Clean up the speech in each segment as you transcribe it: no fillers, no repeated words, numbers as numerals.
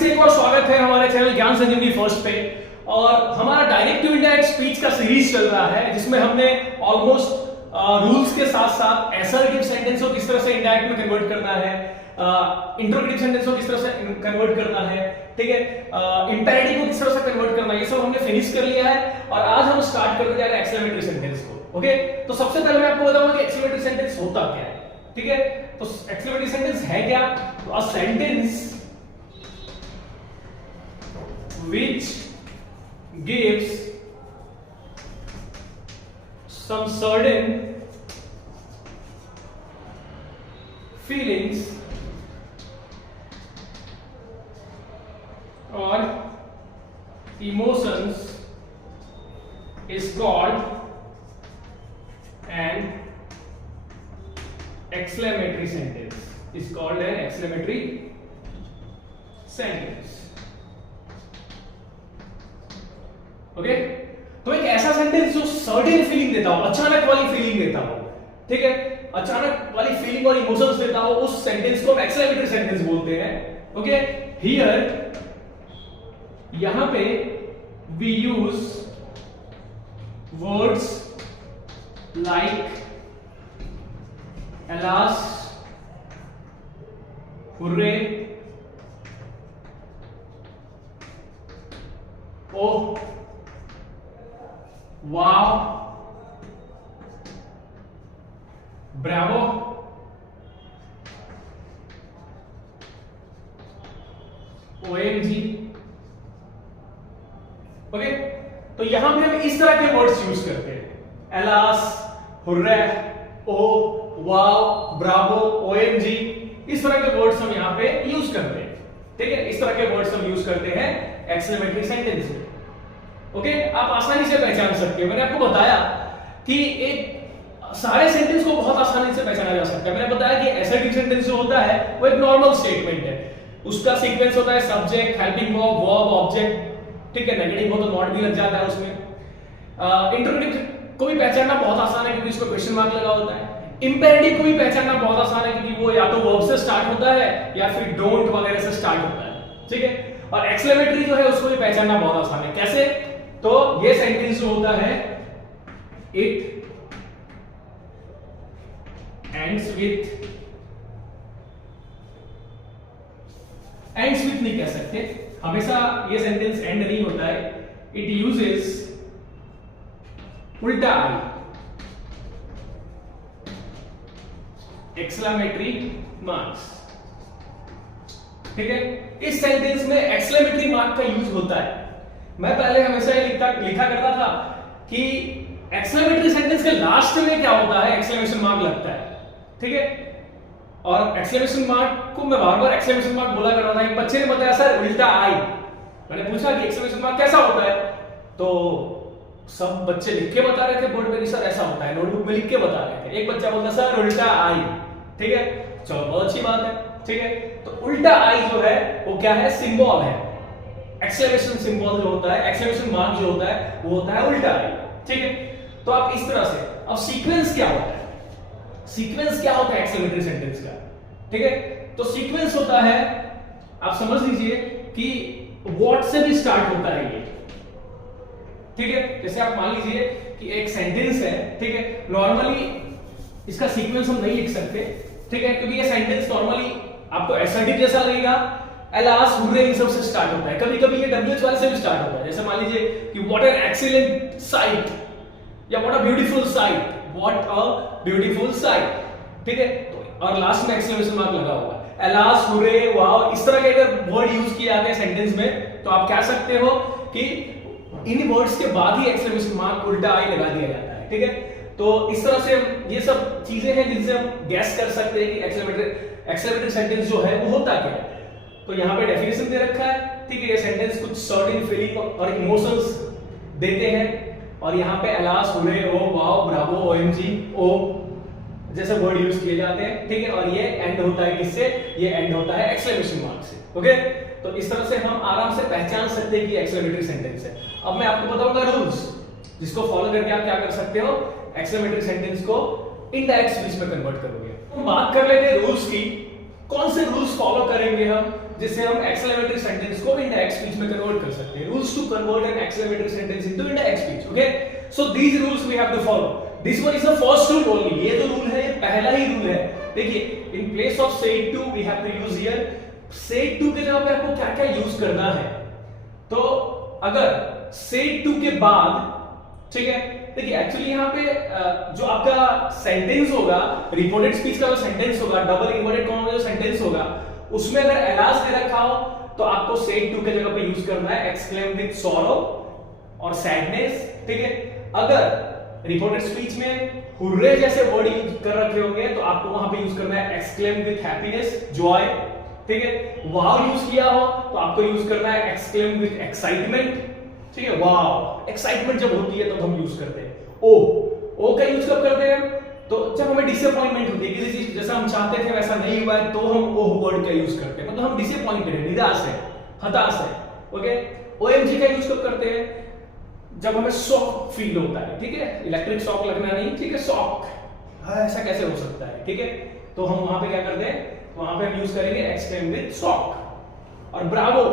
से एक और स्वागत है हमारे चैनल ज्ञान संजीवनी फर्स्ट पे। और हमारा डायरेक्ट टू इंडायरेक्ट स्पीच का सीरीज चल रहा है जिसमें हमने ऑलमोस्ट रूल्स के साथ साथ असर्टिव सेंटेंस को किस तरह से इंडायरेक्ट में कन्वर्ट करना है, इंट्रोगेटिव सेंटेंस को किस तरह से कन्वर्ट करना है, ठीक है, इंपेरेटिव को किस तरह से कन्वर्ट करना है, ये सब हमने फिनिश कर लिया है। और आज हम स्टार्ट करने जा रहे हैं एक्सक्लेमेटरी सेंटेंस को। ओके, तो सबसे पहले मैं आपको बताऊंगा कि एक्सक्लेमेटरी सेंटेंस होता क्या है। ठीक है, तो एक्सक्लेमेटरी सेंटेंस है क्या? तो a sentence which gives some certain feelings or emotions is called an exclamatory sentence. Is called an exclamatory sentence. Okay, तो एक ऐसा सेंटेंस जो सर्टेन फीलिंग देता हो, अचानक वाली फीलिंग देता हो, ठीक है, अचानक वाली फीलिंग और इमोशंस देता हो, उस सेंटेंस को हम एक्सक्लेमेटरी सेंटेंस बोलते हैं। ओके, हियर यहां पे we use words like alas, hurray, oh, wow, bravo, OMG। Okay, तो यहां पे हम इस तरह के वर्ड्स यूज करते हैं, एलास, हुर्रे, ओ, वाओ, ब्रावो, ओएमजी, इस तरह के वर्ड्स हम यहां पे यूज करते हैं। ठीक है, इस तरह के वर्ड्स हम यूज करते हैं एक्सक्लेमेटरी सेंटेंस में। ओके, आप आसानी से पहचान सकते हो। मैंने आपको बताया कि एक सारे सेंटेंस को बहुत आसानी से पहचाना जा सकता है। मैंने बताया कि असर्टिव सेंटेंस जो होता है वो एक नॉर्मल स्टेटमेंट है, उसका सीक्वेंस होता है subject, helping verb, verb, object, ठीक है, नेगेटिव हो तो नॉट भी लग जाता है उसमें। इंटरोगेटिव को भी पहचानना बहुत आसान है क्योंकि इसको क्वेश्चन मार्क लगा होता है। इंपेरेटिव को भी पहचानना बहुत आसान है क्योंकि वो या तो वर्ब से स्टार्ट होता है या फिर डोंट वगैरह से स्टार्ट होता है। ठीक है, और एक्सक्लेमेटरी जो है उसको भी पहचानना बहुत आसान है। कैसे? तो ये सेंटेंस जो होता है इट एंड्स विथ नहीं कह सकते, हमेशा ये सेंटेंस एंड नहीं होता है। इट यूजेस उल्टा आई, एक्सक्लेमेटरी मार्क्स। ठीक है, इस सेंटेंस में एक्सक्लेमेटरी मार्क का यूज होता है। मैं पहले हमेशा ये लिखा करता था कि एक्सक्लेमेटरी सेंटेंस के लास्ट में क्या होता है, एक्सक्लेमेशन मार्क लगता है। ठीक है, और एक्सक्लेमेशन मार्क को मैं बार-बार एक्सक्लेमेशन मार्क बोला करता था। एक बच्चे ने बताया सर उल्टा आई, मैंने पूछा कि एक्सक्लेमेशन मार्क कैसा होता है, तो सब बच्चे लिख के बता रहे थे बोर्ड पे, सर ऐसा होता है, नोटबुक में लिख के बता रहे थे। एक बच्चा बोलता सर उल्टा आई। ठीक है, चलो बहुत अच्छी बात है। ठीक है, तो उल्टा आई जो है वो क्या है, सिंबल है। एक्सक्लेमेशन सिंबल जो होता है, एक्सक्लेमेशन मार्क जो होता है वो होता है उल्टा आई। ठीक है, तो आप इस तरह से, अब सीक्वेंस क्या होता है, सीक्वेंस क्या होता है एक्सक्लेमेटरी सेंटेंस का? ठीक है, तो सीक्वेंस होता है, आप समझ लीजिए कि व्हाट से भी स्टार्ट होता है ये। ठीक है, जैसे आप मान लीजिए कि एक सेंटेंस है, ठीक है, नॉर्मली इसका सीक्वेंस हम नहीं लिख सकते, ठीक है, क्योंकि ये सेंटेंस नॉर्मली आपको असर्टिव जैसा लगेगा, एलास, हुर्रे, इन सब से स्टार्ट होता है। कभी-कभी ये डब्ल्यूएच वाले से भी स्टार्ट होता है। जैसे मान लीजिए कि व्हाट एन एक्सीलेंट साइट या what a beautiful sight, what a beautiful sight. ठीक है, तो और लास्ट में एक्सक्लेमेशन मार्क लगा हुआ है, एलास, हुर्रे, वाओ, इस तरह के अगर वर्ड यूज किए जाते हैं सेंटेंस में तो आप कह सकते हो कि इन वर्ड्स के बाद ही एक्सक्लेमेशन मार्क उल्टा आई लगा दिया जाता है। ठीक है, तो इस तरह से ये सब चीजें हैं जिनसे हम गैस कर सकते हैं कि एक्सक्लेमेटरी सेंटेंस जो है वो होता क्या है। तो यहाँ पे डेफिनेशन दे रखा है, ठीक है, ये सेंटेंस कुछ सर्टेन फीलिंग और इमोशंस देते हैं, और यहाँ पे एलास, हुर्रे, ओ, वाओ, ब्रावो, ओएमजी, ओ जैसे वर्ड यूज किए जाते हैं। ठीक है, और ये एंड होता है किससे, ये एंड होता है एक्सक्लेमेशन मार्क से। ओके, तो इस तरह से हम आराम से पहचान सकते हैं कि एक्सक्लेमेटरी सेंटेंस है। अब मैं आपको बताऊंगा रूल्स, जिसको फॉलो करके आप क्या कर सकते हो, एक्सक्लेमेटरी सेंटेंस को इनडायरेक्ट स्पीच में कन्वर्ट करोगे। तो बात कर लेते हैं रूल्स की, कौन से रूल्स फॉलो करेंगे हम जिससे हम एक्सक्लेमेटरी सेंटेंस को इनडायरेक्ट स्पीच में कन्वर्ट कर सकते हैं। Rules to convert an exclamatory sentence into indirect speech. Okay, so these rules we have to follow. This one is the first rule only. ये जो रूल है ये पहला ही रूल है। देखिए, in place of said to we have to use here said to के जगह पे आपको क्या क्या यूज करना है। तो अगर सेड टू के बाद, ठीक है, देखिए एक्चुअली यहाँ पे जो आपका सेंटेंस होगा, रिपोर्टेड स्पीच का जो सेंटेंस होगा, डबल इन्वर्टेड कॉमा में जो सेंटेंस होगा, उसमें अगर एलास दे रखा हो तो आपको सेड टू के जगह पे यूज करना है एक्सक्लेम विद सॉरो और सैडनेस। ठीक है, अगर रिपोर्टेड स्पीच में हुर्रे जैसे वर्ड यूज कर रखे होंगे तो आपको वहां पे यूज करना है एक्सक्लेम विद हैप्पीनेस, जॉय। ठीक है, वाव यूज किया हो तो आपको यूज करना है एक्सक्लेम विद एक्साइटमेंट। ठीक है, वाव एक्साइटमेंट जब होती है तो हम यूज करते हैं। ओ का यूज कब करते हैं? तो जब हमें डिसअपॉइंटमेंट होती है, किसी चीज जैसा हम चाहते थे वैसा नहीं हुआ है, तो हम ओह वर्ड का यूज करते हैं, मतलब हम डिसअपॉइंटेड है, निराश है, हताश है। ओके, ओएमजी का यूज कब करते हैं? जब हमें शॉक फील होता है। ठीक है, इलेक्ट्रिक शॉक लगना नहीं, ठीक है, शॉक, ऐसा कैसे हो सकता है? ठीक है, तो हम वहां पे क्या करते हैं, वहां पे हम यूज करेंगे एक्सक्लेम विद शॉक। और ब्रावो,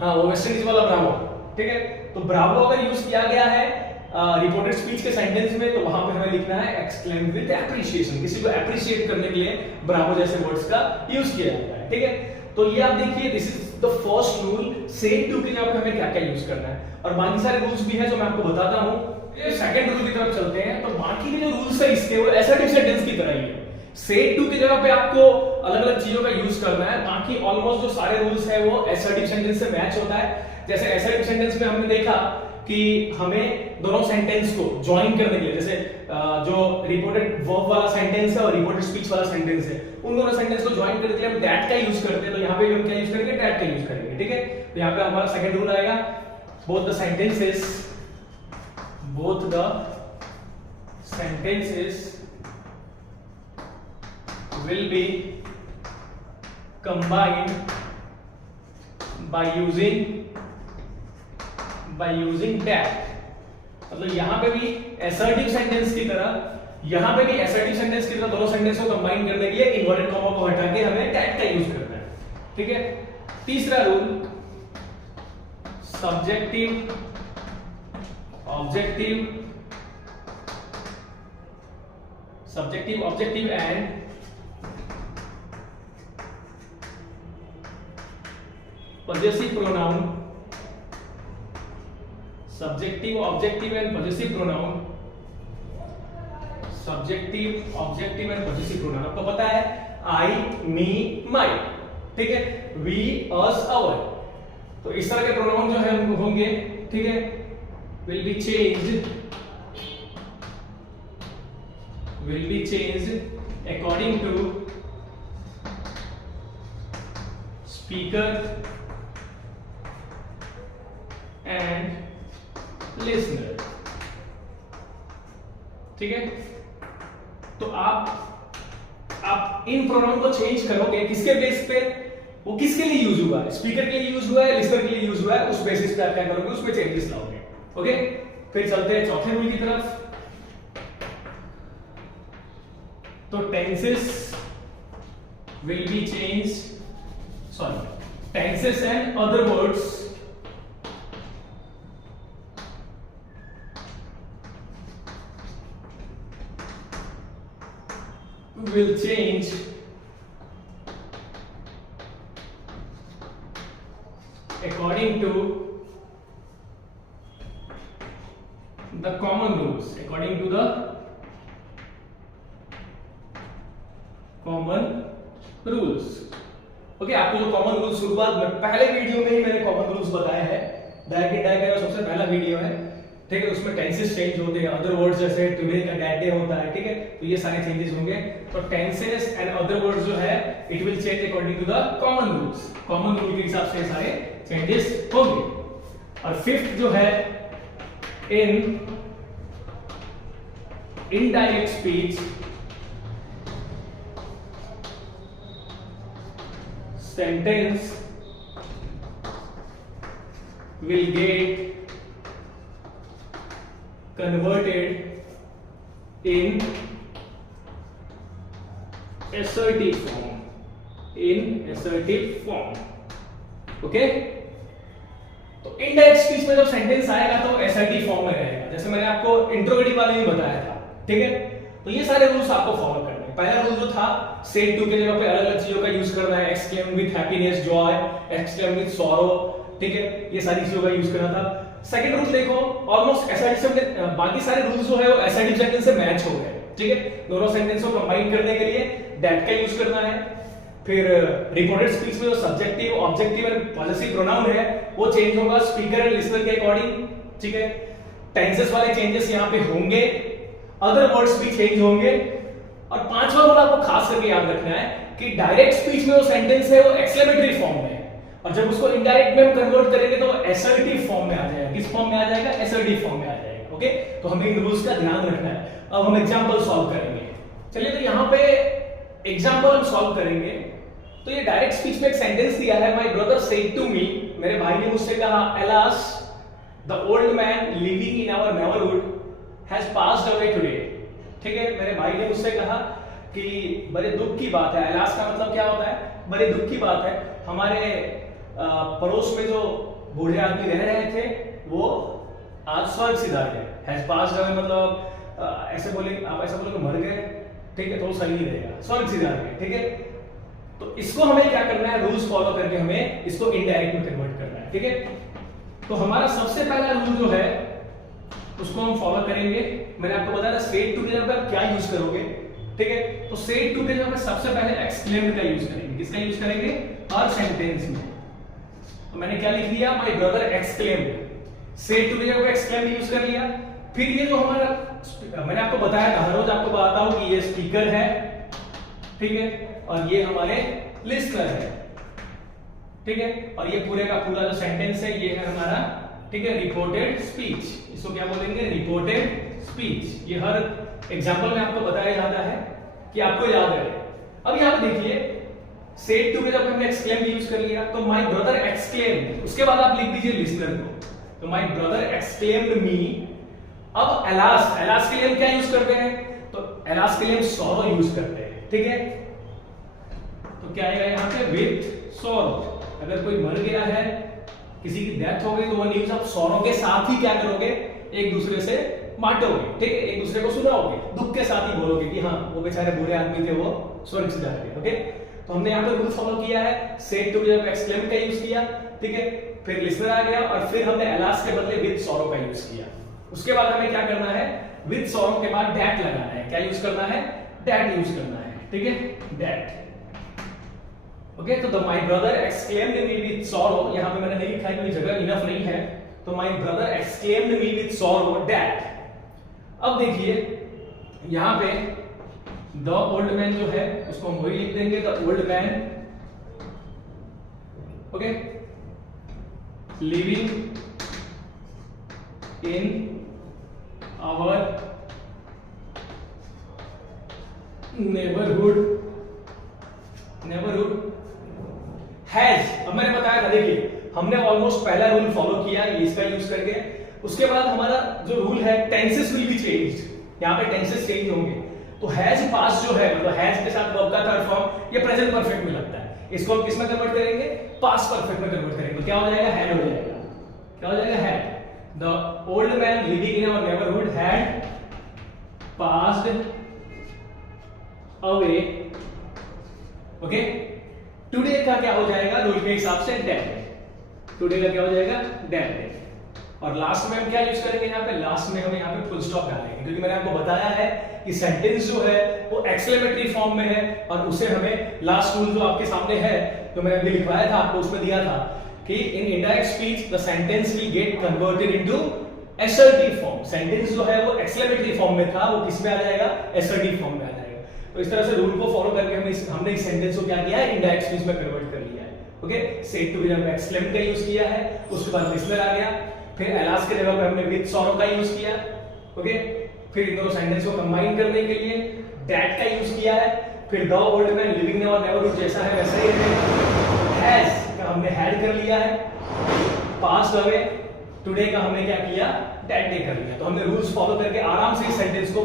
हाँ, वो वेस्ट इंडीज वाला ब्रावो। ठीक है, तो ब्रावो अगर यूज किया गया है रिपोर्टेड स्पीच के सेंटेंस में तो वहां पे हमें लिखना है एक्सक्लेम विद एप्रिशिएशन। किसी को एप्रिशिएट करने के लिए ब्रावो जैसे वर्ड्स का यूज किया जाता है। ठीक है, तो ये आप देखिए, this is the first rule. Said to के जगह पे हमें क्या क्या यूज करना है, और बाकी सारे रूल्स भी हैं जो मैं आपको बताता हूं। सेकंड रूल की तरफ चलते हैं, तो बाकी के जो रूल्स है इसके वो असर्टिव सेंटेंस की तरह ही है। सेड टू की जगह पे आपको अलग अलग चीजों का यूज करना है, बाकी ऑलमोस्ट जो सारे रूल्स है वो असर्टिव सेंटेंस से मैच होता है। जैसे असर्टिव सेंटेंस में हमने देखा कि हमें दोनों सेंटेंस को ज्वाइन करने के लिए, जैसे जो रिपोर्टेड वर्ब वाला सेंटेंस है और रिपोर्टेड स्पीच वाला सेंटेंस है, उन दोनों सेंटेंस को ज्वाइन करने के लिए हम दैट का यूज करते हैं। तो यहाँ पे हम क्या यूज करेंगे? दैट का यूज करेंगे। ठीक है, तो यहाँ पे हमारा सेकंड रूल आएगा, both the sentences will be combined by using that। मतलब यहां पे भी assertive सेंटेंस की तरह, यहां पे भी assertive सेंटेंस की तरह दोनों सेंटेंस को कंबाइन करने के लिए इन्वर्टेड कॉमा को हटा के हमें that का यूज करना है। ठीक है, तीसरा rule, subjective objective and possessive pronoun, subjective, objective and possessive pronoun, आपको पता है I, me, my, ठीक है, we, us, our। तो इस तरह के प्रोनाउन जो है होंगे, ठीक है, will be changed according to speaker and listener। ठीक है, तो आप इन प्रोनाउन को चेंज करोगे, किसके बेस पे? वो किसके लिए यूज हुआ है? स्पीकर के लिए यूज हुआ है, लिसनर के लिए यूज हुआ है, उस बेसिस पे आप क्या करोगे? उसमें चेंजेस लाओगे। ओके, फिर चलते हैं चौथे रूल की तरफ। तो tenses and other words will change according to the common rules, okay, आपको जो कॉमन रूल्स शुरुआत में पहले वीडियो में ही मैंने कॉमन रूल्स बताए हैं। डायरेक्ट इंडायरेक्ट का सबसे पहला वीडियो है, ठीक है, उसमें टेंसेस चेंज होते हैं, अदर वर्ड्स जैसे टुडे का दैट डे होता है। ठीक है, तो ये सारे चेंजेस होंगे। तो टेंसेस एंड अदर वर्ड्स जो है it will change according to the common rules. Common rule के हिसाब से सारे चेंजेस होंगे। और फिफ्थ जो है, in indirect speech sentence will get converted in assertive form, okay. तो इनडायरेक्ट स्पीच में जब सेंटेंस आएगा तो एसआईटी फॉर्म में रहेगा, जैसे मैंने आपको इंट्रोगेटिव वाले में बताया था, ठीक है। तो ये सारे रूल्स आपको फॉलो करने हैं। पहला रूल जो था सेड टू के जगह पे अलग अलग चीजों का यूज करना है, exclaim with happiness Joy, exclaim with sorrow, ठीक है, ये सारी चीजों का यूज करना था। सेकंड रूल देखो, ऑलमोस्ट एसआईटी से बाकी सारे रूल्स जो है वो एसआईटी सेंटेंस से मैच हो गए, ठीक है। दोनों सेंटेंस को कंबाइन करने के लिए दैट का यूज करना है। फिर रिपोर्टेड स्पीच में जो subjective, objective and possessive pronoun है वो चेंज होगा स्पीकर एंड लिसनर के अकॉर्डिंग, ठीक है। टेंसेस वाले चेंजेस यहाँ पे होंगे, अदर वर्ड्स भी चेंज होंगे। और पांचवा रूल आपको खास करके याद रखना है कि डायरेक्ट स्पीच में जो सेंटेंस है वो एक्सक्लेमेटरी फॉर्म में है, और जब उसको इनडायरेक्ट में हम कन्वर्ट करेंगे तो असर्टिव फॉर्म में आ जाएगा। किस फॉर्म में आ जाएगा? असर्टिव फॉर्म में आ जाएगा, ओके। तो हमें इन रूल्स का ध्यान रखना है। अब हम एग्जांपल सॉल्व करेंगे। चलिए, तो यहाँ पे एग्जांपल हम सॉल्व करेंगे। तो ये डायरेक्ट स्पीच में एक सेंटेंस दिया है, my brother said to me, मेरे भाई ने मुझसे कहा, alas the old man living in our neighbourhood has passed away today, ठीक है। मेरे भाई ने मुझसे कहा कि बड़े दुख की बात है, अलास का मतलब क्या होता है? बड़े दुख की बात है, हमारे पड़ोस में जो बूढ़े आदमी रह रहे थे वो आज स्वर्ग सिधार गए। हैज पास्ड अवे मतलब ऐसे बोलेंगे, आप ऐसा बोलोगे मर गए, ठीक है, तो सही नहीं रहेगा, स्वर्ग सिधार गए, ठीक है। तो इसको हमें क्या करना है? रूल्स फॉलो करके हमें इसको इनडायरेक्ट में कन्वर्ट करना है, ठीक है। तो हमारा सबसे पहला रूल जो है उसको हम फॉलो करेंगे। मैंने आपको बताया सेड टू के जगह पर क्या यूज करोगे, ठीक है। तो सेड टू के जगह पर सबसे पहले एक्सक्लेम्ड का यूज करेंगे। किसका यूज करेंगे? हर सेंटेंस में। तो मैंने क्या लिख दिया? My brother exclaimed. Said to के जगह पे एक्सक्लेम्ड यूज कर लिया। फिर ये जो हमारा मैंने आपको बताया था, हर रोज आपको बताता हूं कि ये स्पीकर है, ठीक है, और ये हमारे लिसनर है, ठीक है। और ये पूरे का पूरा जो सेंटेंस है ये है हमारा, ठीक है, रिपोर्टेड स्पीच। इसको क्या बोलेंगे? Reported speech. ये हर एग्जांपल में आपको बताया जाता है कि आपको याद रहे। अब यहां पे देखिए, सेड टू के जब हमने एक्सक्लेम यूज कर लिया तो माय ब्रदर एक्सक्लेम्ड, उसके बाद आप लिख दीजिए लिसनर को। तो माय ब्रदर एक्सक्लेम्ड मी। अब एलास, एलास के लिए हम क्या यूज करते हैं? तो एलास के लिए हम सॉरो यूज करते हैं, ठीक है। तो क्या आएगा यहाँ पे? With sorrow. अगर कोई मर गया है, किसी की डेथ हो गई, तो वो न्यूज आप सॉरो के साथ ही क्या करोगे? एक दूसरे से बांटोगे, ठीक है, एक दूसरे को सुनाओगे, दुख के साथ ही बोलोगे कि हाँ वो बेचारे बुरे आदमी थे, वो स्वर्ग से जा रहे, ओके। तो हमने यहाँ पे रूल फॉलो किया है, सेड टू जब एक्सक्लेम का यूज किया, ठीक है, फिर लिसनर आ गया, और फिर हमने एलास के बदले विद सॉरो का यूज किया। उसके बाद हमें क्या करना है? विद सॉरो के बाद दैट लगाना है। क्या यूज करना है? दैट यूज करना है, ठीक है, दैट, ओके। तो my brother exclaimed me with sorrow, यहां पे मैंने नहीं लिखा है क्योंकि जगह इनफ नहीं है। तो my brother exclaimed me with sorrow that. अब देखिए यहां पे द ओल्ड मैन जो है उसको हम वही लिख देंगे, the old man, okay, living in our neighbourhood has. अब मैंने बताया था, देखिए हमने ऑलमोस्ट पहला रूल फॉलो किया ये इसका यूज करके। उसके बाद हमारा जो रूल है टेंसेस विल बी चेंज्ड, यहां पे टेंसेस चेंज होंगे। तो हैज पास जो है, मतलब हैज के साथ वर्ब का थर्ड फॉर्म, ये प्रेजेंट परफेक्ट में लगता है। इसको हम किस में कन्वर्ट करेंगे? पास्ट परफेक्ट में कन्वर्ट करेंगे। तो क्या हो जाएगा? हैड हो जाएगा। क्या हो जाएगा? Had. The old man living in our neighbourhood had passed away, okay. Today का क्या हो जाएगा? रूल के हिसाब से डेड। टुडे का क्या हो जाएगा? डेड। और लास्ट में हम क्या यूज करेंगे? यहाँ पे लास्ट में हम यहाँ पे फुल स्टॉप डालेंगे, क्योंकि मैंने आपको बताया है कि सेंटेंस जो है वो एक्सक्लेमेटरी फॉर्म में है, और उसे हमें लास्ट रूल जो आपके सामने है, तो मैंने अभी लिखवाया था आपको, उसमें दिया था कि in indirect speech the sentence will get converted into assertive form. Sentence जो है वो एक्सक्लेमेटरी फॉर्म में था, वो किस में आ जाएगा? असर्टिव फॉर्म में आ जाएगा। तो इस तरह से रूल को फॉलो करके हमने इस सेंटेंस को क्या किया है? इनडायरेक्ट स्पीच में कन्वर्ट कर लिया है, ओके। सेड टू जब एक्सक्लेम का यूज किया है, उसके बाद लिसनर आ गया, फिर एलास के जगह पे हमने विद सॉरो का यूज किया, ओके। फिर इन दोनों सेंटेंस को कंबाइन करने के लिए दैट का यूज किया है। फिर the old man living in our neighbourhood जैसा है वैसा ही है। हैज का हमने हैड कर लिया है। पास्ट अवे, टुडे का हमने क्या किया? दैट डे कर लिया। तो हमने रूल्स फॉलो करके आराम से इस सेंटेंस को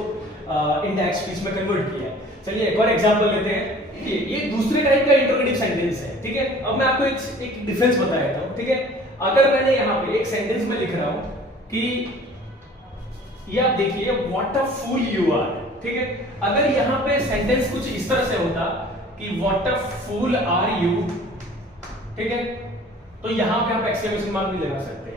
इंडायरेक्ट स्पीच में कन्वर्ट किया है। चलिए एक और एग्जांपल लेते हैं। ये दूसरे टाइप का इंटरोगेटिव सेंटेंस है, ठीक है। अब मैं आपको एक डिफरेंस बता देता हूं, ठीक है। अगर मैंने यहाँ पे एक सेंटेंस में लिख रहा हूं कि ये आप देखिए what a fool you are, ठीक है। अगर यहाँ पे सेंटेंस कुछ इस तरह से होता कि what a fool are you, ठीक है, तो यहाँ पे आप एक्सक्लेमेशन मार्क नहीं लगा सकते,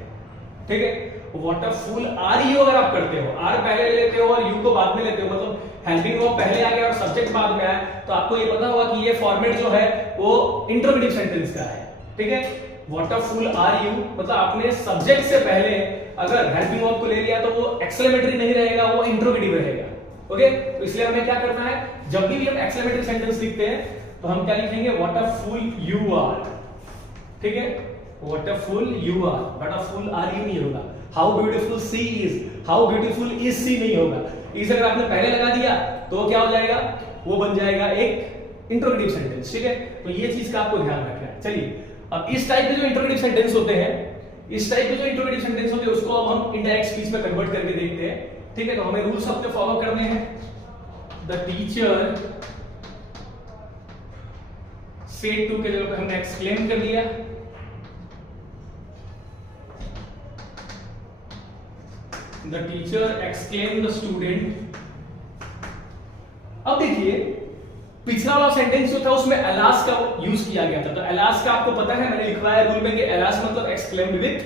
ठीक है। What a fool are you अगर आप करते हो, आर पहले लेते हो और यू को बाद में लेते हो, मतलब हेल्पिंग वर्ब पहले आ गया और सब्जेक्ट बाद में आया, तो आपको ये पता होगा कि ये फॉर्मेट जो है वो इंटरोगेटिव सेंटेंस का है, ठीक है। What a fool are you मतलब आपने सब्जेक्ट से पहले अगर हेल्पिंग वर्ब को ले लिया तो वो एक्सक्लेमेटरी नहीं रहेगा, वो इंटरोगेटिव रहेगा, ओके। तो इसलिए हमें क्या करना है, जब भी हम एक्सक्लेमेटरी सेंटेंस लिखते हैं तो हम क्या लिखेंगे, what a fool you are, ठीक है। What a fool you are, what a fool are you नहीं होगा। How beautiful she is, how beautiful is she नहीं होगा। इस अगर आपने पहले लगा दिया तो क्या हो जाएगा, वो बन जाएगा एक इंटरोगेटिव सेंटेंस, ठीक है। तो ये चीज का आपको ध्यान रखना है। चलिए अब इस टाइप के जो इंटरोगेटिव सेंटेंस होते हैं, इस टाइप के जो इंटरोगेटिव सेंटेंस होते हैं उसको अब हम इनडायरेक्ट स्पीच में कन्वर्ट करके देखते हैं, ठीक है। तो हमें रूल्स अपने फॉलो करने हैं। द टीचर सेड टू के जगह पे हमने एक्सक्लेम कर दिया, the teacher exclaimed the student। अब देखिए पिछला वाला सेंटेंस जो था उसमें एलास का यूज किया गया था, तो एलास का आपको पता है, मैंने लिखवाया है रूल में कि एलास मतलब एक्सक्लेम्ड विद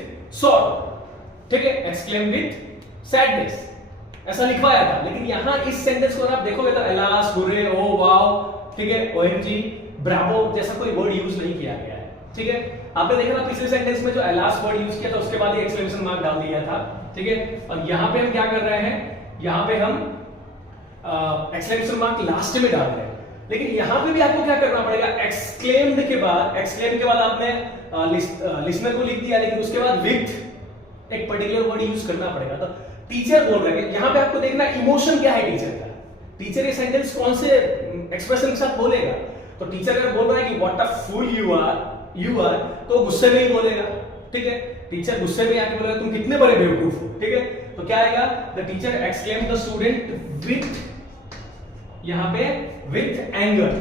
सॉर्ट, ठीक है, एक्सक्लेम विद सैडनेस, ऐसा लिखवाया था। लेकिन यहां इस सेंटेंस को अगर आप देखोगे तो एलास, हुर्रे, ओ वाओ, ठीक है, ओएमजी, ब्रावो जैसा कोई वर्ड यूज नहीं किया गया है, ठीक है। आपने देखा ना पिछले सेंटेंस में जो एलास वर्ड यूज किया था उसके बाद ही एक्सक्लेमेशन मार्क डाल दिया था, ठीक है। और यहां पे हम क्या कर रहे हैं, यहां पे हम एक्सक्लेमेशन मार्क लास्ट में डाल रहे हैं। लेकिन यहां पे भी आपको क्या करना पड़ेगा, एक्सक्लेम्ड के बाद, एक्सक्लेम के बाद आपने लिसनर को लिख दिया, लेकिन उसके बाद विथ एक पर्टिकुलर वर्ड यूज करना पड़ेगा। तो टीचर बोल रहे हैं, यहां पे आपको देखना इमोशन क्या है टीचर का, टीचर ये सेंटेंस कौन से एक्सप्रेशन के साथ बोलेगा। तो टीचर अगर बोल रहा है कि what a fool you are, तो गुस्से में ही बोलेगा, ठीक है। टीचर गुस्से में आके बोलेगा तुम कितने बड़े बेवकूफ हो, ठीक है। तो क्या आएगा, the teacher exclaimed the student with, यहां पे विथ एंगर,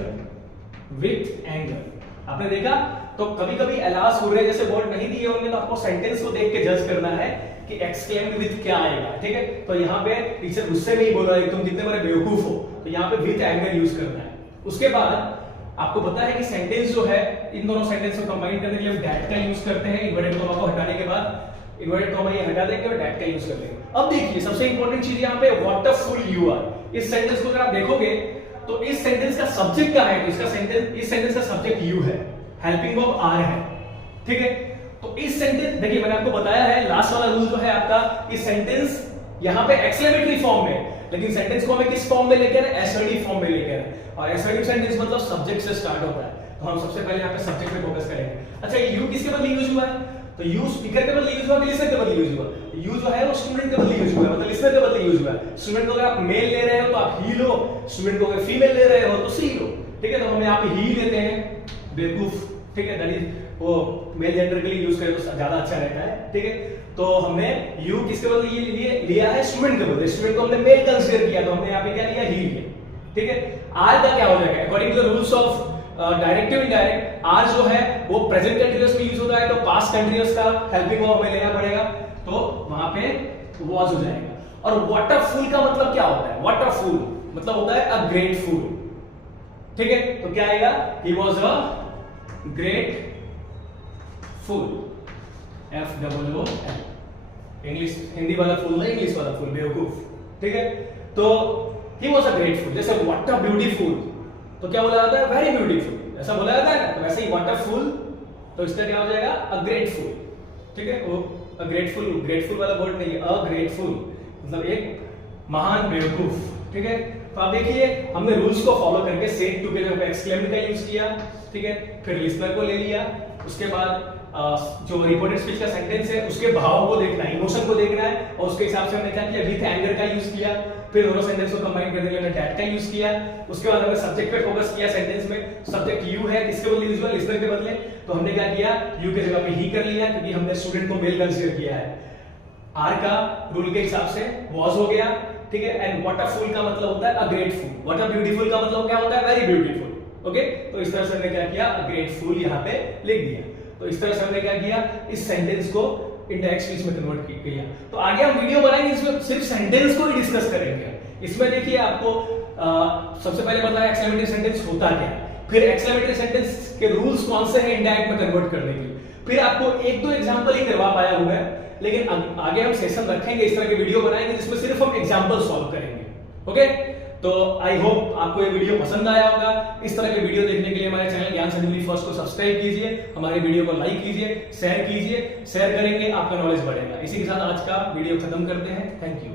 विथ एंगर। आपने देखा तो कभी कभी एलास हुर्रे जैसे वर्ड नहीं दिए होंगे तो आपको सेंटेंस को देख के जज करना है कि एक्सक्लेम्ड विथ क्या आएगा, ठीक है। तो यहाँ पे टीचर गुस्से में ही बोल रहा है तुम कितने बड़े बेवकूफ हो, तो यहाँ पे विथ एंगर यूज करना है। उसके बाद आपको पता है कि सेंटेंस जो है, इन दोनों सेंटेंस को कंबाइन करने के लिए हम दैट का यूज करते हैं। इन्वर्टेड कॉमा को हटाने के बाद इन्वर्टेड कॉमा ये हटा देंगे और दैट का यूज कर लेंगे। अब देखिए सबसे इंपॉर्टेंट चीज यहाँ पे what a fool you are. इस सेंटेंस को अगर आप देखोगे तो इस सेंटेंस का सब्जेक्ट क्या है, तो इसका सेंटेंस, इस सेंटेंस का सब्जेक्ट यू है, हेल्पिंग वर्ब आर है, ठीक है। तो इस सेंटेंस देखिए मैंने आपको बताया है लास्ट वाला रूल जो है आपका, इस सेंटेंस यहाँ पे एक्सक्लेमेटरी फॉर्म में, लेकिन सेंटेंस को हमें किस फॉर्म में लेकर है, एसर्टिव फॉर्म में लेकर है। और एसर्टिव सेंटेंस मतलब सब्जेक्ट से स्टार्ट होता है, तो हम सबसे पहले यहाँ पे सब्जेक्ट पे फोकस करेंगे। अच्छा यू किसके बदले यूज हुआ है, तो यू स्पीकर के बदले यूज हुआ कि लिसनर के बदले यूज हुआ, यू जो है वो स्टूडेंट के बदले यूज हुआ है, मतलब लिसनर के बदले यूज हुआ है। स्टूडेंट को अगर आप मेल ले रहे हो तो आप ही लो, स्टूडेंट को अगर फीमेल ले रहे हो तो सी लो, ठीक है। तो हम यहाँ पे ही लेते हैं, बेवकूफ, ठीक है, दैट इज वो मेल जेंडर के लिए यूज करें तो ज्यादा अच्छा रहता है, ठीक है। तो हमने यू किसके बदले ये लिया है, स्टूडेंट के बदले, स्टूडेंट को हमने मेल कंसीडर किया तो हमने यहाँ पे क्या लिया, ही लिया, ठीक है। आर का क्या हो जाएगा, according to the rules of directive indirect, आर जो है वो प्रेजेंट कंटीन्यूअस में यूज होता है, तो पास्ट कंटीन्यूअस का हेल्पिंग वर्ब में लेना पड़ेगा, तो वहां पे वॉज हो जाएगा। और व्हाट अ फूल का मतलब क्या होता है, व्हाट अ फूल मतलब होता है अ ग्रेट फूल, ठीक है। तो क्या आएगा, he was a great fool, FOOL, English Hindi वाला फूल नहीं, इंग्लिश वाला फूल, बेवकूफ, ठीक है। तो ही वाज अ ग्रेट फूल, जैसे व्हाट अ ब्यूटीफुल तो क्या बोला जाता है, वेरी ब्यूटीफुल, ऐसा बोला जाता है ना। तो वैसे ही व्हाट अ फूल तो इसका क्या हो जाएगा, अ ग्रेटफुल, ठीक है। वो अ ग्रेटफुल, ग्रेटफुल वाला वर्ड नहीं है, अ ग्रेटफुल मतलब एक महान बेवकूफ, ठीक है। तो आप देखिए हमने रूल्स को फॉलो करके सेड टू के जगह एक्सक्लेम्ड का यूज किया, ठीक है, फिर लिसनर को ले लिया, उसके बाद जो रिपोर्टेड स्पीच का सेंटेंस है उसके भाव को देखना है, इमोशन को देखना है, और उसके हिसाब से हमने क्या किया, विथ एंगर का यूज किया, फिर दोनों सेंटेंस को कंबाइन करने के लिए हमने दैट का यूज किया। उसके बाद हमने सब्जेक्ट पे फोकस किया, सेंटेंस में सब्जेक्ट यू है, किसके बदले यूज हुआ, लिसनर के बदले, तो हमने क्या किया, यू के जगह पे ही कर लिया क्योंकि हमने स्टूडेंट को मेल कंसीडर किया है। आर का रूल के हिसाब से वॉज हो गया, ठीक है। एंड वॉटरफुल का मतलब होता है अ ग्रेटफुल, वॉटर ब्यूटीफुल का मतलब क्या होता है, वेरी ब्यूटीफुल। ओके, तो इस तरह से हमने क्या किया, अ ग्रेटफुल यहाँ पे लिख दिया। तो इस तरह से हमने क्या किया, इस सेंटेंस को इंडेक्स स्पीच में कन्वर्ट किया। तो आगे हम वीडियो बनाएंगे इसमें सिर्फ सेंटेंस को ही डिस्कस करेंगे। इसमें देखिए आपको सबसे पहले बताया एक्सक्लेमेटरी सेंटेंस होता क्या है, फिर एक्सक्लेमेटरी सेंटेंस के रूल्स कौन से हैं इंडायरेक्ट में कन्वर्ट करने के, फिर आपको एक दो एग्जांपल ही करवा पाया हुआ है, लेकिन आगे हम सेशन रखेंगे, इस तरह के वीडियो बनाएंगे जिसमें सिर्फ हम एग्जांपल सॉल्व करेंगे। ओके, तो आई होप आपको ये वीडियो पसंद आया होगा। इस तरह के वीडियो देखने के लिए हमारे चैनल ज्ञान संजीवनी फर्स्ट को सब्सक्राइब कीजिए, हमारे वीडियो को लाइक कीजिए, शेयर करेंगे, आपका नॉलेज बढ़ेगा। इसी के साथ आज का वीडियो खत्म करते हैं। Thank you.